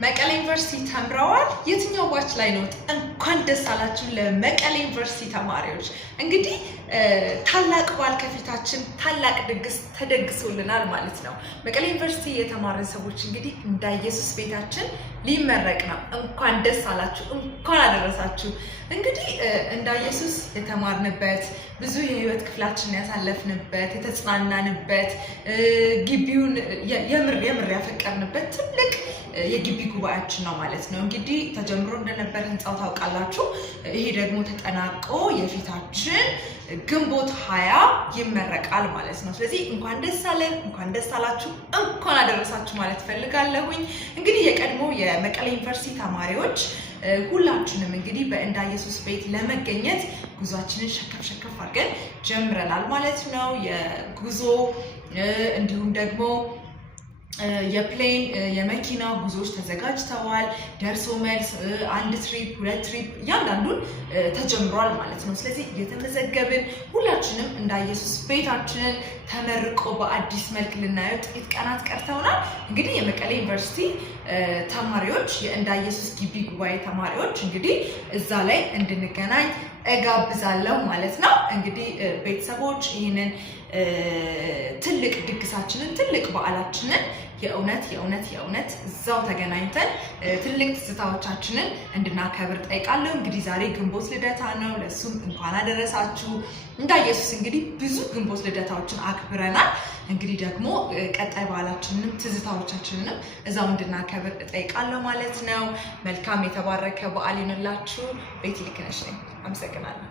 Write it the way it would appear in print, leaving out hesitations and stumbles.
መቀሌ ዩኒቨርሲቲ ተምረዋል። የትኛው ባች ላይ ነው? እንኳን ደስ አላችሁ ለመቀሌ ዩኒቨርሲቲ ተማሪዎች። እንግዲህ ታላቅ በዓል ከፊታችን ታላቅ ድግስ ተደግሶልናል ማለት ነው። መቀሌ ዩኒቨርሲቲ የተማረን ሰዎች እንግዲህ እንዳ ኢየሱስ ቤታችን ሊመረቅ ነው። እንኳን ደስ አላችሁ፣ እንኳን አደረሳችሁ። እንግዲህ እንዳ ኢየሱስ የተማርንበት ብዙ የህይወት ክፍላችን ያሳለፍንበት የተጽናናንበት ግቢውን የምር ያፈቀርንበት ትልቅ የግቢ ጉባኤያችን ነው ማለት ነው። እንግዲህ ተጀምሮ እንደነበር ህንጻው ታውቃላችሁ። ይሄ ደግሞ ተጠናቆ የፊታችን ግንቦት 20 ይመረቃል ማለት ነው። ስለዚህ እንኳን ደስ አለን፣ እንኳን ደስ አላችሁ፣ እንኳን አደረሳችሁ ማለት ፈልጋለሁኝ። እንግዲህ የቀድሞ የመቀሌ ዩኒቨርሲቲ ተማሪዎች ሁላችንም እንግዲህ በእንዳ ኢየሱስ ቤት ለመገኘት ጉዟችንን ሸከፍ አድርገን ጀምረናል ማለት ነው። የጉዞ እንዲሁም ደግሞ የፕሌን የመኪና ጉዞዎች ተዘጋጅተዋል። ደርሶ መልስ አንድ ትሪፕ ሁለት ትሪፕ እያንዳንዱን ተጀምሯል ማለት ነው። ስለዚህ እየተመዘገብን ሁላችንም እንዳ ኢየሱስ ቤታችንን ተመርቆ በአዲስ መልክ ልናየው ጥቂት ቀናት ቀርተውናል። እንግዲህ የመቀሌ ዩኒቨርሲቲ ተማሪዎች የእንዳ ኢየሱስ ግቢ ጉባኤ ተማሪዎች እንግዲህ እዛ ላይ እንድንገናኝ እጋብዛለሁ ማለት ነው። እንግዲህ ቤተሰቦች ይህንን ትልቅ ድግሳችንን ትልቅ በዓላችንን የእውነት እዛው ተገናኝተን ትልቅ ትዝታዎቻችንን እንድናከብር ጠይቃለሁ። እንግዲህ ዛሬ ግንቦት ልደታ ነው። ለሱም እንኳን አደረሳችሁ። እንዳ ኢየሱስ እንግዲህ ብዙ ግንቦት ልደታዎችን አክብረናል። እንግዲህ ደግሞ ቀጣይ በዓላችንንም ትዝታዎቻችንንም እዛው እንድናከብር ጠይቃለሁ ማለት ነው። መልካም የተባረከ በዓል ይሁንላችሁ። ቤት ልክነሽ ነኝ። አመሰግናለሁ።